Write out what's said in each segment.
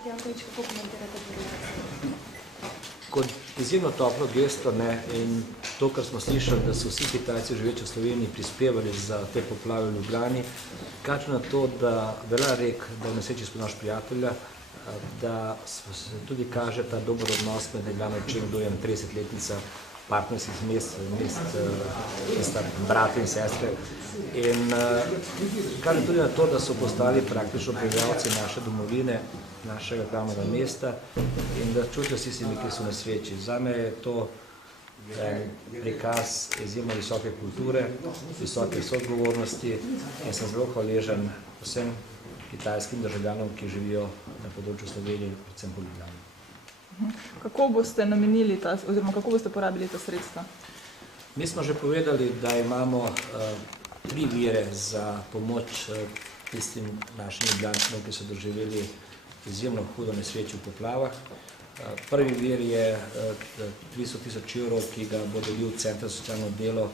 Gospod Janković, kako komentirate to relacijo? Kot izjemno toplo gesto in to, kar smo slišali, da so vsi Kitajci živeči v Sloveniji prispevali za te poplave v Ljubljani, kaže na to, da velja rek, da je nesreči spod naš prijatelja, da se tudi kaže ta dober odnos med Ljubljano in Čengdujem, 30-letnica partnerskih mest, ki sta brati in sestre. In kaže tudi na to, da so postali praktično prebivalci naše domovine, našega glavnega mesta in da čutijo vsi si mi, ki so nesreči. Zame je to prikaz izjemno visoke kulture, visoke soodgovornosti in sem zelo hvaležen vsem kitajskim državljanom, ki živijo na področju Slovenije, predvsem po Ljubljani. Kako boste namenili oziroma kako boste porabili ta sredstva? Mi smo že povedali, da imamo 3 vire za pomoč tistim našim Ljubljancem, ki so doživeli izjemno hudo nesreči v poplavah. Prvi vir je 300 000 evrov, ki ga bo delil Center za socialno delo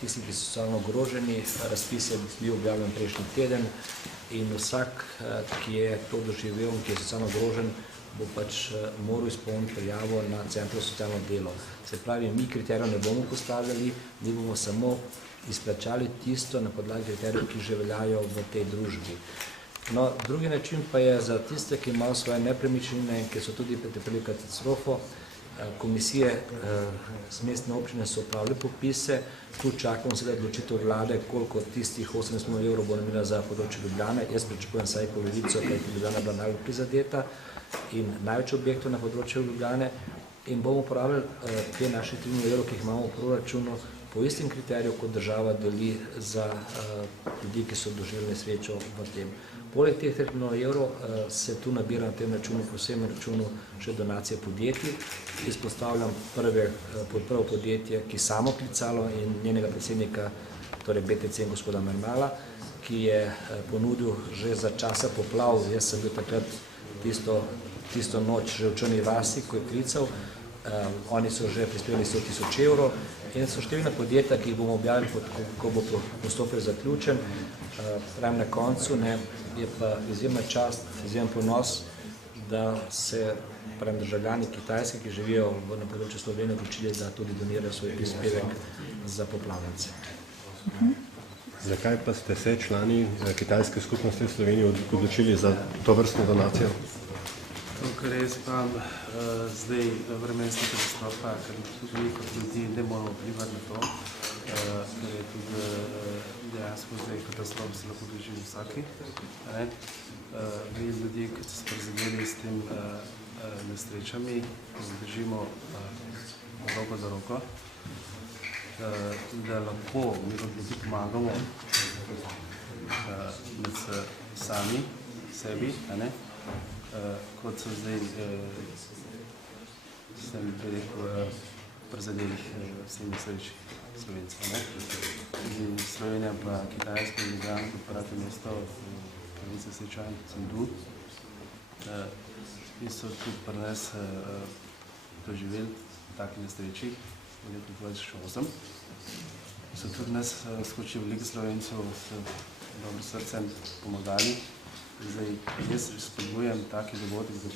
tistim, ki so socialno ogroženi. Razpis je bil objavljen prejšnji teden in vsak, ki je to doživel in ki je socialno ogrožen, bo pač moral izpolniti prijavo na Centru za socialno delo. Se pravi, mi kriterijev ne bomo postavljali, mi bomo samo izplačali tisto na podlagi kriterijev, ki že veljajo v tej družbi. No, drugi način pa je za tiste, ki imajo svoje nepremičnine in ki so tudi pretrpeli katastrofo. Komisije z mestne občine so opravili popise, tu čakamo sedaj odločitev vlade, koliko tistih 18 milijonov evrov bo namenila za področje Ljubljane. Jaz pričakujem vsaj polovico, kajti Ljubljana je bila najbolj prizadeta in največ objektov na področju Ljubljane in bomo uporabljali te naše 3 milijonov evrov, ki jih imamo v proračunu, po istem kriteriju, kot država deli za ljudi, ki so doživeli nesrečo v tem. Poleg teh 3 milijonov evrov se tu nabira na tem računu, posebnem računu, še donacije podjetij. Izpostavljam prvo podjetje, ki samo klicalo in njenega predsednika, torej BTC gospoda Mermala, ki je ponudil že za časa poplav, jaz sem bil takrat tisto noč že v Črni vasi, ko je klical, oni so že prispevali 100 000 evrov in so številna podjetja, ki jih bomo objavili, ko bo postopek zaključen. Pravim na koncu, je pa izjemna čast, izjemen ponos, da se državljani Kitajske, ki živijo na področju Slovenije, odločili, da tudi donirajo svoj prispevek za poplavljence. Zakaj pa ste se člani kitajske skupnosti v Sloveniji odločili za to vrstno donacijo? Ker res pa zdaj vremenska katastrofa, ker tudi kot ljudi ne moramo vplivati na to, ker je tudi dejansko zdaj katastrofa se lahko doživi vsaki. Mi ljudje, ki so prizadeli s tem nesrečami, držimo roko za roko, da lahko mi ljudi pomagamo med sami, sebi, kot so zdaj sem rekel prizadelih vsem nesreči Slovencev. Slovenija pa Kitajska in Ljubljana kot pravo mesto, province Sečan, Chengdu, in so tudi pri nas doživeli take nesreči v letu 2008. So tudi nas skočili veliko Slovencev s dobrim srcem pomagali. Zdaj, jaz spodbujam take dogodke, da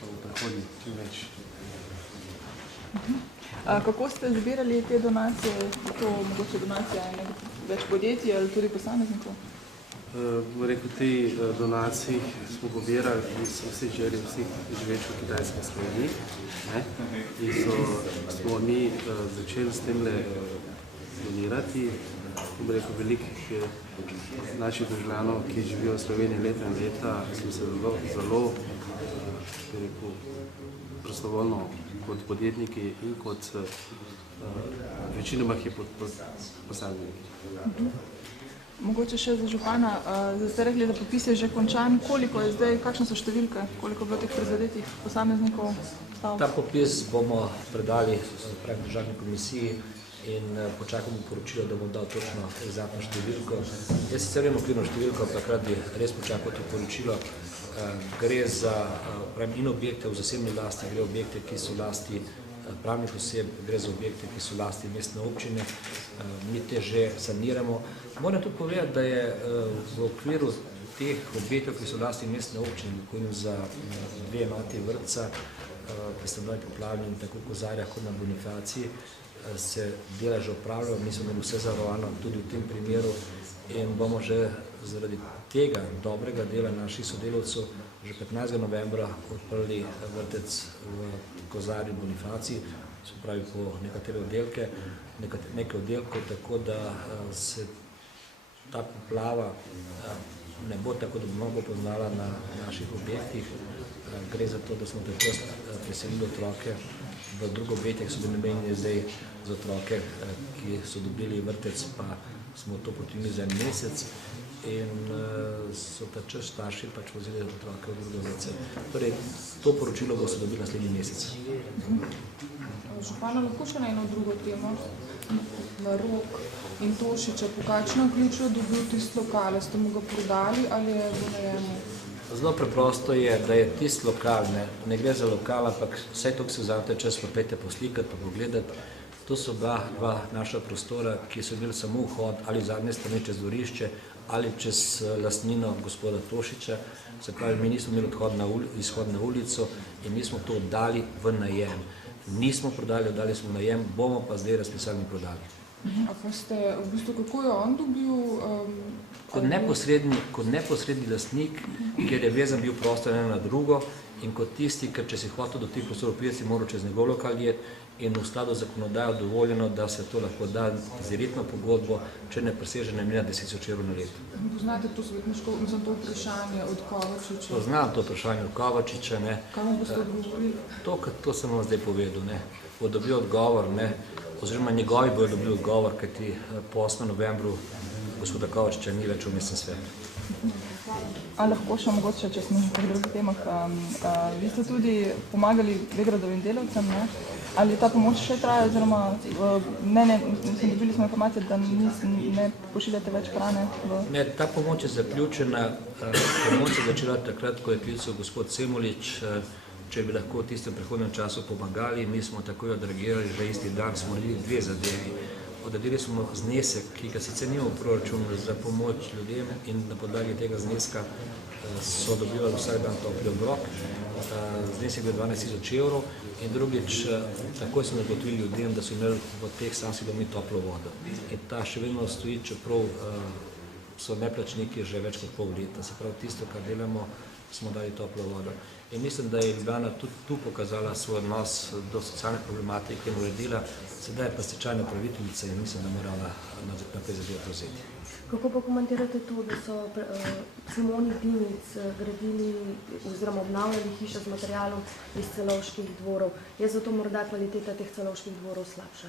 bo v prihodnji čim več. Kako ste zbirali te donacije? Je to mogoče donacija več podjetij ali tudi posameznikov? Rekel, te donacije smo pobirali iz vseh želje, vseh živečih v Kitajski Sloveniji. In smo mi začeli s temle donirati. Rekel, velikih naših državljanov, ki živijo v Sloveniji leta in leta, smo se zelo prostovoljno kot podjetniki in kot večinoma posamezniki. Mogoče še za župana, zdaj ste rekli, da popis je že končan. Koliko je zdaj, kakšne so številke, koliko je bilo teh prizadetih posameznikov? Ta popis bomo predali državni komisiji in počakamo poročilo, da bom dal točno egzaktno številko. Jaz sicer vem okvirno številko, ampak rad bi res počakal to poročilo. Gre za in objekte v zasebni lasti, gre objekte, ki so lasti pravnih oseb, gre za objekte, ki so lasti mestne občine. Mi te že saniramo. Moram tudi povedati, da je v okviru teh objektov, ki so v lasti mestne občine, govorim za 2 enoti vrtca, ki sta bili poplavljeni tako v Kozarjah kot na Bonifaciji, se dela že opravljajo, mi smo imeli vse zavarovano tudi v tem primeru in bomo že zaradi tega dobrega dela naših sodelavcev že 15. novembra odprli vrtec v Kozarju in Bonifaciji, se pravi po nekatere oddelke, nekaj oddelkov, tako da se ta poplava ne bo tako dobro poznala na naših objektih. Gre za to, da smo tako preselili otroke v drugo objekte, ki so bili namenjeni zdaj za otroke, ki so dobili vrtec, pa smo to potegnili za 1 mesec in so ta čas starši pač vozili otroke v drugo vrtce. Torej, to poročilo bo se dobilo naslednji mesec. Župana, lahko še na eno drugo temo, na Rok in Tošiča, po kakšnem ključu je dobil tisti lokale, ste mu ga prodali ali je v najemu? Zelo preprosto je, da je tisti lokal, ne gre za lokal, ampak vse to, ki se vzamete čas, pa pejte poslikati, pa pogledati. To so dva naša prostora, ki so imeli samo vhod ali zadnje strani čez dvorišče ali čez lastnino gospoda Tošiča. Se pravi, mi nismo imeli izhod na ulico in mi smo to oddali v najem. Nismo prodali, oddali smo najem, bomo pa zdaj razpisali in prodali. A pa ste, v bistvu, kako je on dobil? Kot neposredni lastnik, ker je vezan bil prostor eno na drugo in kot tisti, ker če si hotel do tih prostorov priti, si moral čez njegov lokal jeti in v skladu z zakonodajo dovoljeno, da se to lahko da z direktno pogodbo, če ne preseže najemnina 10.000 evrov na leto. Poznate to svetniško, mislim, to vprašanje od Kovačiča? Poznam to vprašanje od Kovačiča, ne. Kaj mu boste odgovorili? To sem vam zdaj povedal, ne. Bo dobil odgovor, ne, oziroma njegovi bojo dobil odgovor, kajti po 8. novembru gospoda Kovačiča ni več v mestnem svetu. A lahko še mogoče, če smo že pri drugih temah, vi ste tudi pomagali Vegradovim delavcem, ne? Ali ta pomoč še traja, oziroma dobili smo informacije, da ne pošiljate več hrane? Ne, ta pomoč je zaključena, pomoč je začela takrat, ko je klical gospod Semolič, če bi lahko v tistem prehodnem času pomagali, mi smo takoj odreagirali, že isti dan smo naredili 2 zadevi. Odredili smo znesek, ki ga sicer nimamo v proračunu za pomoč ljudem in na podlagi tega zneska so dobivali vsak dan topli obrok. Znesek je bil 12.000 evrov in drugič, takoj smo zagotovili ljudem, da so imeli v teh samskih domih toplo vodo. In ta še vedno stoji, čeprav so neplačniki že več kot pol leta. Se pravi, tisto, kar delamo, smo dali toplo vodo. In mislim, da je Ljubljana tudi tu pokazala svoj odnos do socialne problematike in uredila, sedaj je pa stečajna upraviteljica in mislim, da morala naprej zadevo prevzeti. Kako pa komentirate to, da so Simoni Dimic gradili oziroma obnavljali hišo z materialom iz Celovških dvorov? Je zato morda kvaliteta teh Celovških dvorov slabša?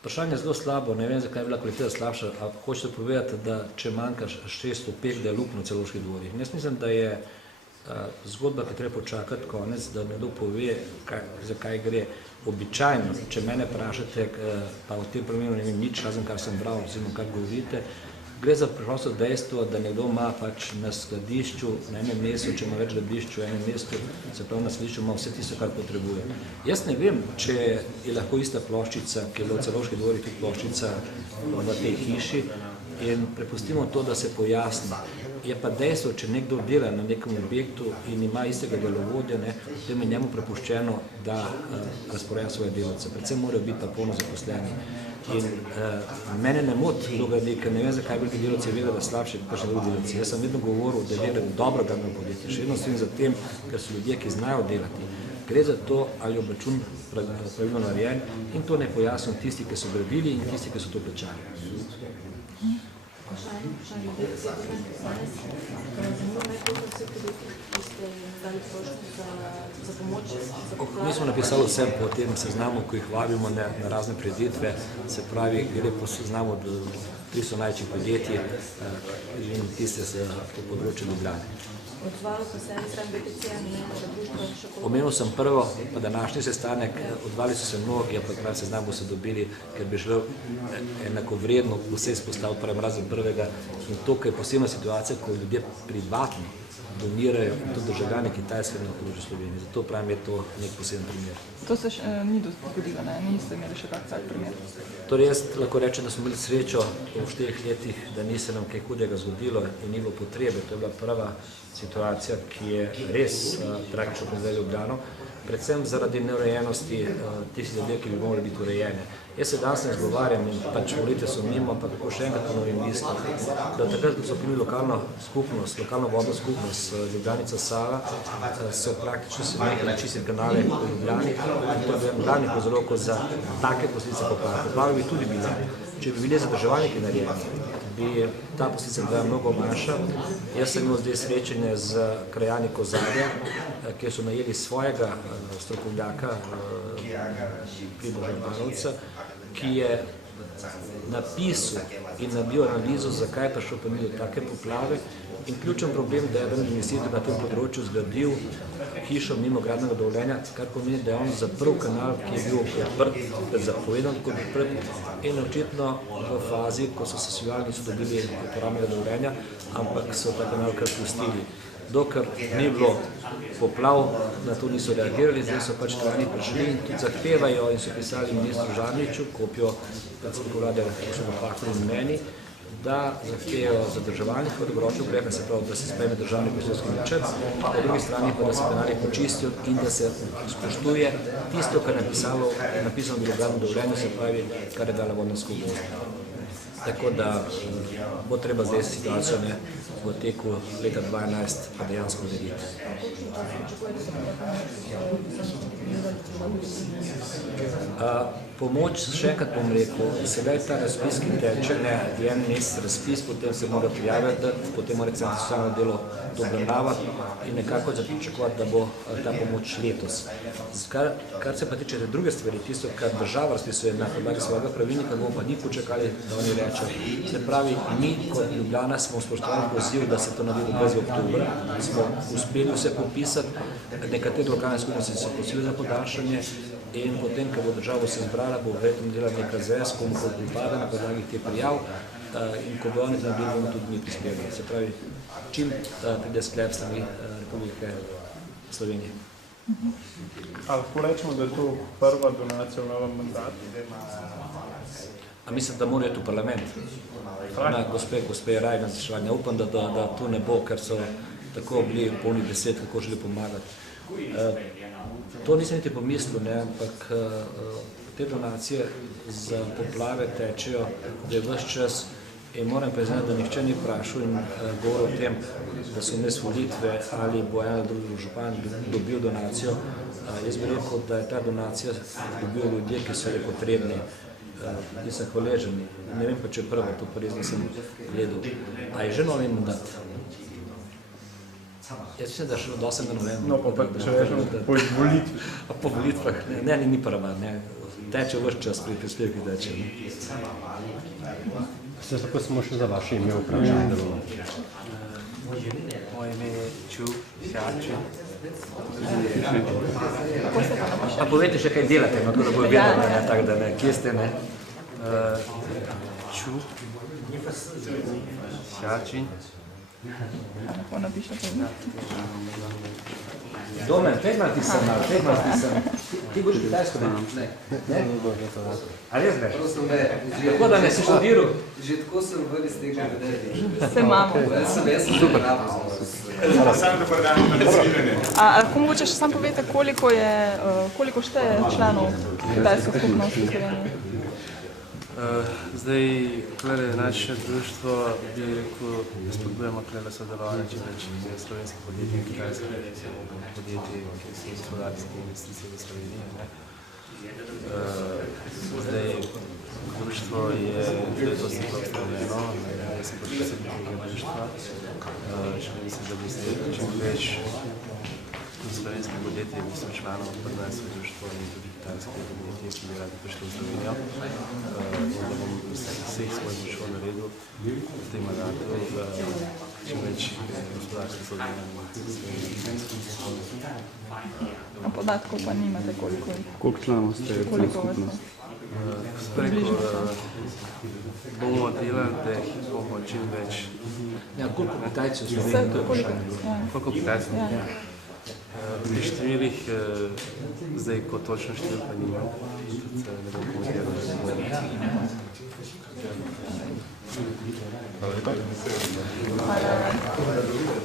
Vprašanje je zelo slabo, ne vem, zakaj je bila kvaliteta slabša, a hočete povedati, da če manjka 600 opek, da je luknja v Celovških dvorih. Jaz mislim, da je zgodba, ki treba počakati konec, da nekdo pove, zakaj gre. Običajno, če mene vprašate, pa v tem primeru ne vem nič, razen kar sem bral, oziroma kar govorite, gre za preprosto dejstvo, da nekdo ima pač na skladišču na enem mestu, če ima več skladišču v enem mestu, se pravi na skladišču ima vse tisto, kar potrebuje. Jaz ne vem, če je lahko ista ploščica, ki je bila v Celovških dvorih tudi ploščica v tej hiši in prepustimo to, da se pojasni. Je pa dejstvo, če nekdo dela na nekem objektu in ima istega delovodja, potem je njemu prepuščeno, da razporeja svoje delavce. Predvsem morajo biti pa polno zaposleni. In mene ne moti kdo gradi, ker ne vem, zakaj veliki delavci vedo, da slabši kot kakšni drugi delavci. Jaz sem vedno govoril, da je dobro gradbeno podjetje. Še vedno stojim za tem, ker so ljudje, ki znajo delati. Gre za to, ali je obračun pravilno narejen in to ne pojasnijo tisti, ki so gradili in tisti, ki so to plačali. Mi smo napisali vse po tem seznamu, ko jih vabimo na razne prireditve, se pravi, gre po seznamu 300 največjih podjetij in tiste se po področju Ljubljane. Odzvalo pa se en BTC, Omenil sem prvo, pa današnji sestanek, odzvali so se mnogi, ampak pravi seznam bo se dobili, ker bi želel enakovredno vse izpostaviti, pravim razen prvega. In to, ker je posebna situacija, ko ljudje privatno donirajo tudi državljani Kitajske na področju Slovenije. Zato pravim, je to nek poseben primer. To se še ni zgodilo, ne? Niste imeli še tak primer? Torej jaz lahko rečem, da smo imeli srečo v 4 letih, da ni se nam kaj hudega zgodilo in ni bilo potrebe. To je bila prva situacija, ki je res tragično prizadela Ljubljano, predvsem zaradi neurejenosti tistih zadev, ki bi morali biti urejene. Jaz se danes ne izgovarjam in pač volitve so mimo, ampak tako še enkrat ponovim isto, da takrat, ko so primili lokalno skupnost, lokalno vodno skupnost Ljubljanica Sava, so praktično se nekaj čistili kanale v Ljubljani in to je glavnih vzrokov za take posledice poplave. Poplave bi tudi bile, če bi bili zadrževalniki narejeni, bi ta posledica bila mnogo manjša. Jaz sem imel zdaj srečanje z krajani Kozarja, kjer so najeli svojega strokovnjaka, Primoža Banovca, ki je napisal in naredil analizo, zakaj je prišlo do take poplave. In ključen problem, da je eden investitor na tem področju zgradil hišo mimo gradbenega dovoljenja, kar pomeni, da je on zaprl kanal, ki je bil odprt, zapovedan kot odprt in očitno v fazi, ko so se sivali, niso dobili uporabnega dovoljenja, ampak so ta kanal kar pustili. Dokler ni bilo poplav, na to niso reagirali, zdaj so pač krajani prišli in tudi zahtevajo in so pisali ministru Žarniču, kopijo predsedniku vlade Boštjanu Pahorju in meni, da zahtevajo zadrževalnih dolgoročnih ukrepov, se pravi, da se sprejme državni prostorski načrt, po drugi strani pa, da se kanali počistijo in da se spoštuje tisto, kar je napisano v gradbenem dovoljenju, se pravi, kar je dala vodna skupnost. Tako da bo treba zdaj situacijo v teku leta 2011 pa dejansko urediti. Pomoč, še enkrat bom rekel, sedaj ta razpis, ki teče, je en mesec razpis, potem se mora prijaviti, potem mora centar za socialno delo to obravnavati in nekako pričakovati, da bo ta pomoč letos. Kar se pa tiče druge stvari, tisto, kar država razpisuje na podlagi svojega pravilnika, bomo pa njih počakali, da oni rečejo. Se pravi, mi kot Ljubljana smo spoštovali poziv, da se to naredi do 20. oktobra, smo uspeli vse popisati, nekatere lokalne skupnosti so prosili za podaljšanje in potem, ko bo država se zbrala, bo verjetno delala neka ZS, komu kot pripada na podlagi teh prijav in ko bo oni naredili, bomo tudi mi prispevali. Se pravi, čim pride sklep strani Republike Slovenije. Ali lahko rečemo, da je to prva donacija v novem mandatu? A mislim, da morajo tu parlament. Na gospe Rajgan, upam, da to ne bo, ker so tako bili polni besed, kako želi pomagati. To nisem niti pomislil, ampak te donacije za poplave tečejo, da je ves čas in moram priznati, da nihče ni vprašal in govoril o tem, da so vmes volitve ali bo en ali drugi župan dobil donacijo. Jaz bi rekel, da je ta donacija dobil ljudje, ki so potrebni. Jaz sem hvaležen, ne vem pa, če je prvo, to pa res nisem gledal. A je že novi mandat? Jaz mislim, da še od 8. novembra. No, pa če rečemo po volitvah. Po volitvah, ne, ni prva, teče ves čas pri prispevki teče. Se lahko samo še za vaše ime vprašanje, da bomo. Moje ime je Ču Šači. Pa povejte še, kaj delate, tako da bo vedno, tako da ne, kje ste, ne? Ču Šači. Lahko napišete. Domen, pegmati sem. Ti boš kitajsko, ne? A res greš? Tako da ne si študiral? Že tako sem ven iz tega vedenja. Se imamo. Jaz sem super. Lahko mogoče še sam povete, koliko šteje članov kitajske skupnosti v Sloveniji? Zdaj, klede naše društvo, bi rekel, spodbujamo klede sodelovanje čim več slovenskih podjetij in kitajskih podjetij, ki so gospodarske investicije v Sloveniji. Zdaj, društvo je letos zelo ustanovljeno, jaz sem predsednik tega društva. Še mislim, da bi se čim več slovenskih podjetij, ki so članov pri nas v društvu in tudi kitajske podjetij, ki bi radi prišli v Slovenijo. Da bom vseh svojih močjo naredil v tem mandatu čim več gospodarskih sodelovanja. A podatkov pa nimate, koliko Koliko članov ste v skupnosti? bomo delali, da jih bomo čim več. Ja, koliko Kitajcev v Vse, Sloveniji, to je koliko? vprašanje. Ja. Koliko Kitajcev? Ja. Pri številih, zdaj ko točno številka nimam, tudi ne bom komentiral. Hvala lepa. Hvala.